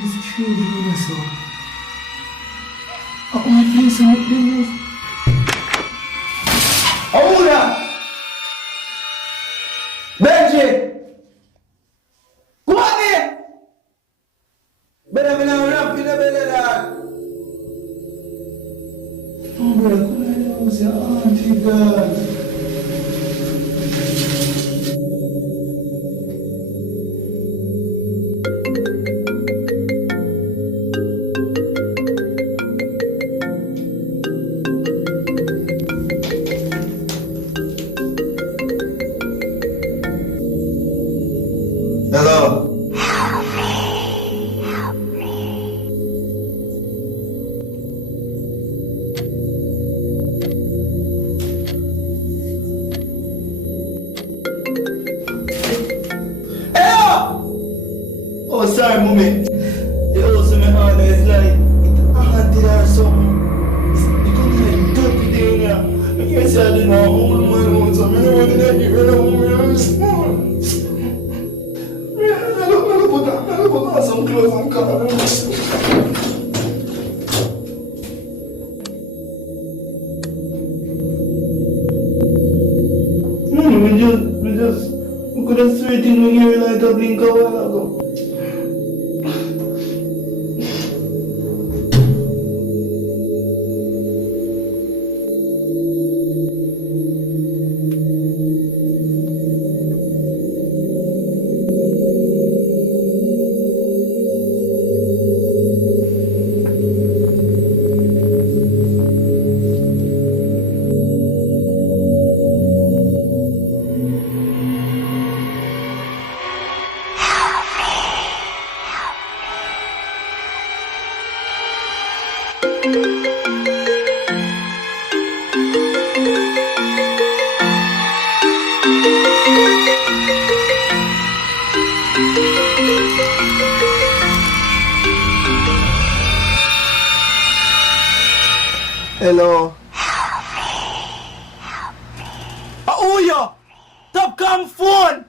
is true with so. Ako may pinsan mo din. Auna! Benji! Kumani! Bela pinabelalan! Bela, kunahin ako si Auntie God. Hello. Help me. Hello! Oh, sorry, mommy. The also my hand is like, there are some. Because I don't be there. I can't say I didn't know all my own, so I don't want to give it up. Some clothes on color. We could have sweated when you like a blink a while ago. Hello. Help me. Auya! Top cam phone!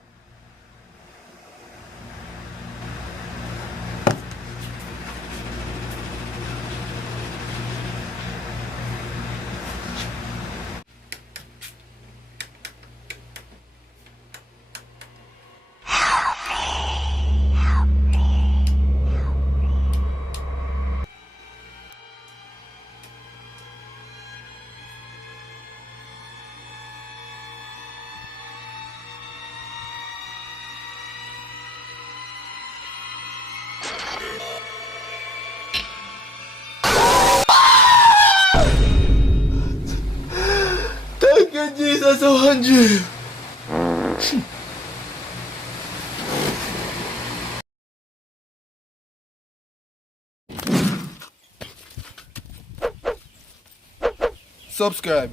Thank you, Jesus, 100. Subscribe.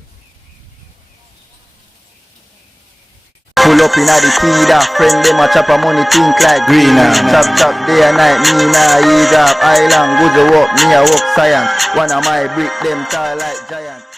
Pull up in a the feeder, friend them a chop a money think like greener. Chop day and night, me nah eat up. Island, good to walk, me a walk science. One of my brick them tall like giant.